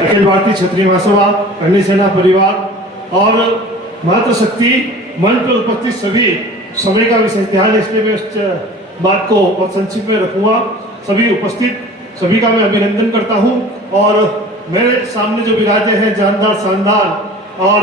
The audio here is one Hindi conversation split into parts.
अखिल भारतीय क्षत्रिय महासभा, अग्नि सेना परिवार और मातृशक्ति मंच पर उपस्थित सभी समय का विशेष ध्यान, इसलिए मैं उस बात को बहुत संक्षिप्त में रखूंगा। सभी उपस्थित सभी का मैं अभिनंदन करता हूं और मेरे सामने जो विराजे हैं जानदार शानदार और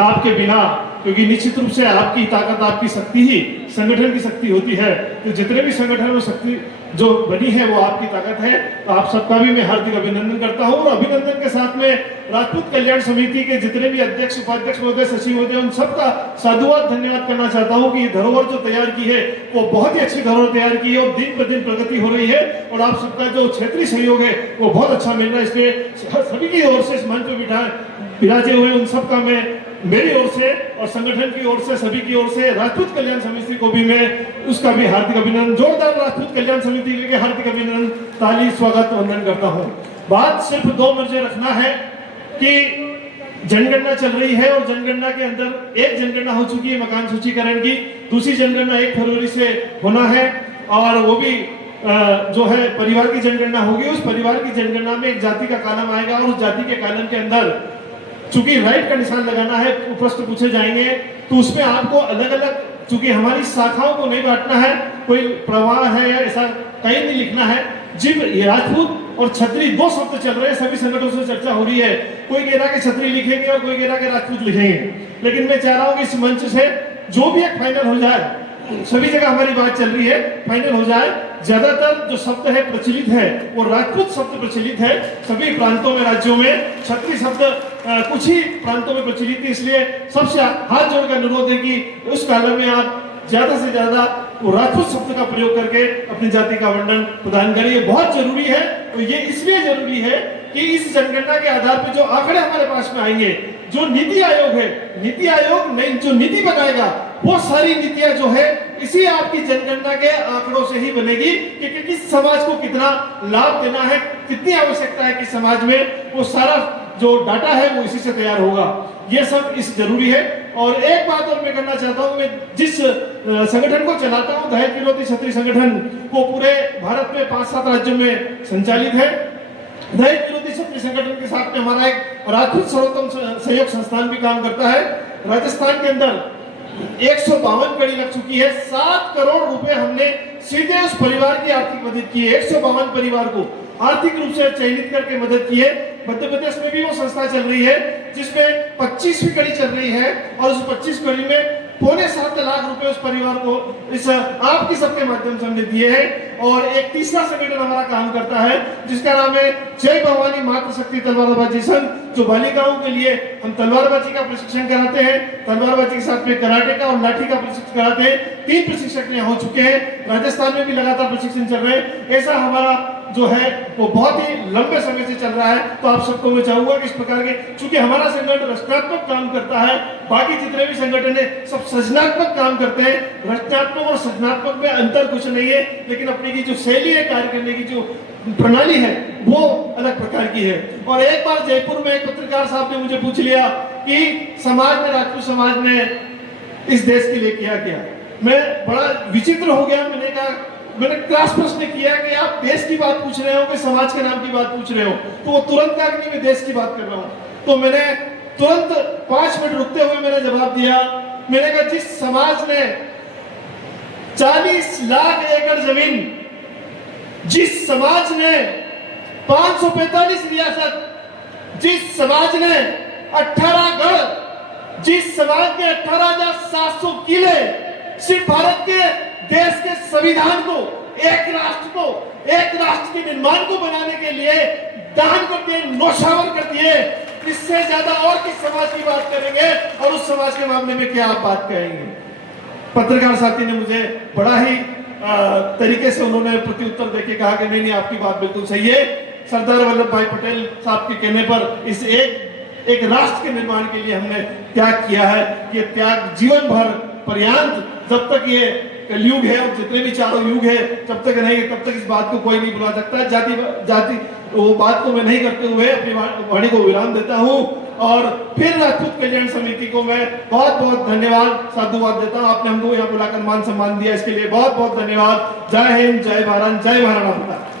आपके बिना, क्योंकि निश्चित रूप से आपकी ताकत, आपकी शक्ति ही संगठन की शक्ति होती है। तो जितने भी संगठन में शक्ति जो बनी है वो आपकी ताकत है। तो आप सबका भी मैं हार्दिक अभिनंदन करता हूं और अभिनंदन के साथ में राजपूत कल्याण समिति के जितने भी अध्यक्ष, उपाध्यक्ष महोदय, सचिव महोदय, उन सबका साधुवाद धन्यवाद करना चाहता हूं कि ये धरोहर जो तैयार की है वो बहुत ही अच्छी धरोहर तैयार की है और दिन ब दिन प्रगति हो रही है और आप सबका जो क्षेत्रीय सहयोग है वो बहुत अच्छा मिल रहा है। इसलिए सभी की ओर से इस मंच पर विराजे हुए उन सबका मैं मेरी ओर से और संगठन की ओर से, सभी की ओर से, राजपूत कल्याण समिति को भी मैं उसका भी हार्दिक अभिनंदन, जोरदार राजपूत कल्याण समिति के लिए हार्दिक अभिनंदन, ताली, स्वागत, वंदन करता हूं। बात सिर्फ दो मुझे रखना है कि जनगणना चल रही है और जनगणना के अंदर एक जनगणना हो चुकी है मकान सूचीकरण की, दूसरी जनगणना 1 फरवरी से होना है और वो भी जो है परिवार की जनगणना होगी। उस परिवार की जनगणना में एक जाति का कॉलम आएगा और उस जाति के कॉलम के अंदर चूंकि राइट का निशान लगाना है, प्रश्न पूछे जाएंगे, तो उसमें आपको अलग अलग, चूंकि हमारी शाखाओं को नहीं बांटना है, कोई प्रवाह है या ऐसा कहीं नहीं लिखना है। जिन राजपूत और छत्री दो शब्द चल रहे हैं, सभी संगठनों से चर्चा हो रही है, कोई कह रहा कि छत्री लिखेंगे और कोई कह रहा कि राजपूत लिखेंगे। लेकिन मैं चाह रहा हूं कि इस मंच से जो भी एक फाइनल हो जाए, सभी जगह हमारी बात चल रही है, फाइनल हो जाए। ज्यादातर जो शब्द है प्रचलित है वो राजपूत शब्द प्रचलित है सभी प्रांतों में, राज्यों में। छत्री शब्द कुछ ही प्रांतों में प्रचलित है, इसलिए सबसे हाथ जोड़कर अनुरोध है कि उस कालम में आप ज्यादा से ज्यादा वो राजपूत शब्द का प्रयोग करके अपनी जाति का वर्णन प्रदान करिए। बहुत जरूरी है, तो ये इसलिए जरूरी है कि इस जनगणना के आधार पर जो आंकड़े हमारे पास में आएंगे, जो नीति आयोग है, नीति आयोग नहीं जो नीति बनाएगा वो सारी नीतियां जो है इसी आपकी जनगणना के आंकड़ों से ही बनेगी कि किस समाज को कितना लाभ देना है, कितनी आवश्यकता है कि समाज में, वो सारा जो डाटा है वो इसी से तैयार होगा। ये सब इस जरूरी है। और एक बात और मैं करना चाहता हूं, मैं जिस संगठन को चलाता हूं, दहेज विरोधी क्षत्रिय संगठन, वो पूरे भारत में 5-7 राज्यों में संचालित है। दहेज विरोधी क्षत्रिय संगठन के साथ में हमारा एक राजपूत सर्वोत्तम सहयोग संस्थान भी काम करता है। राजस्थान के अंदर 152 कड़ी लग चुकी है। 7 करोड़ रुपए हमने सीधे उस परिवार की आर्थिक मदद की है। 152 परिवार को आर्थिक रूप से चयनित करके मदद की है। मध्य प्रदेश में भी वो संस्था चल रही है जिसमें 25वीं कड़ी चल रही है और उस 25 कड़ी में 7.25 लाख रुपए उस परिवार को इस आपकी सबके माध्यम से हमने दिए हैं। और एक तीसरा संगठन हमारा काम करता है जिसका नाम है जय भवानी मातृशक्ति तलवारबाजी संघ, जो बालिकाओं के लिए हम तलवारबाजी का प्रशिक्षण कराते हैं, तलवारबाजी के साथ में कराटे का और लाठी का प्रशिक्षण कराते हैं। 3 प्रशिक्षक यहाँ हो चुके हैं, राजस्थान में भी लगातार प्रशिक्षण चल रहे हैं। ऐसा हमारा जो है वो बहुत ही लंबे समय से चल रहा है। तो आप सबको मैं चाहूंगा कि इस प्रकार के, चूंकि हमारा संगठन रचनात्मक काम करता है, बाकी जितने भी संगठन है सब सृजनात्मक काम करते हैं। रचनात्मक और सृजनात्मक में अंतर कुछ नहीं है, लेकिन अपनी की जो शैली है, कार्य करने की जो प्रणाली है वो अलग प्रकार की है। और एक बार जयपुर में एक पत्रकार साहब ने मुझे पूछ लिया कि समाज ने, राजपूत समाज ने इस देश के लिए किया क्या। मैं बड़ा विचित्र हो गया। मैंने क्रॉस प्रश्न किया कि आप देश की बात पूछ रहे हो कि समाज के नाम की बात पूछ रहे हो, तो वो तुरंत कहा कि मैं देश की बात कर रहा हूं। तो मैंने तुरंत 5 मिनट रुकते हुए मैंने जवाब दिया। मैंने कहा जिस समाज ने 40 लाख एकड़ जमीन, जिस समाज ने 545 रियासत, जिस समाज ने 18 गढ़, जिस समाज ने 18,700 किले, सिर्फ भारत के देश के संविधान को, एक राष्ट्र के निर्माण को बनाने के लिए दान कर दिए, नौशावर कर दिए। इससे ज्यादा और किस समाज की बात करेंगे और उस समाज के मामले में क्या आप बात कहेंगे। पत्रकार साथी ने मुझे बड़ा ही तरीके से उन्होंने प्रत्युत्तर देके कहा कि नहीं आपकी बात बिल्कुल सही है। सरदार वल्लभ भाई पटेल साहब के कहने पर इस एक राष्ट्र के निर्माण के लिए हमने त्याग किया है। ये त्याग जीवन भर पर्यंत, जब तक ये कलयुग है और जितने भी चारों युग है, जब तक रहेंगे तब तक इस बात को कोई नहीं भुला सकता। जाति वो बात को मैं नहीं करते हुए अपनी वाणी को विराम देता हूँ और फिर राजपूत कल्याण समिति को मैं बहुत बहुत धन्यवाद, साधुवाद देता हूँ। आपने हमको यहाँ बुलाकर मान सम्मान दिया, इसके लिए बहुत बहुत धन्यवाद। जय हिंद, जय भारत, जय महाराणा प्रताप।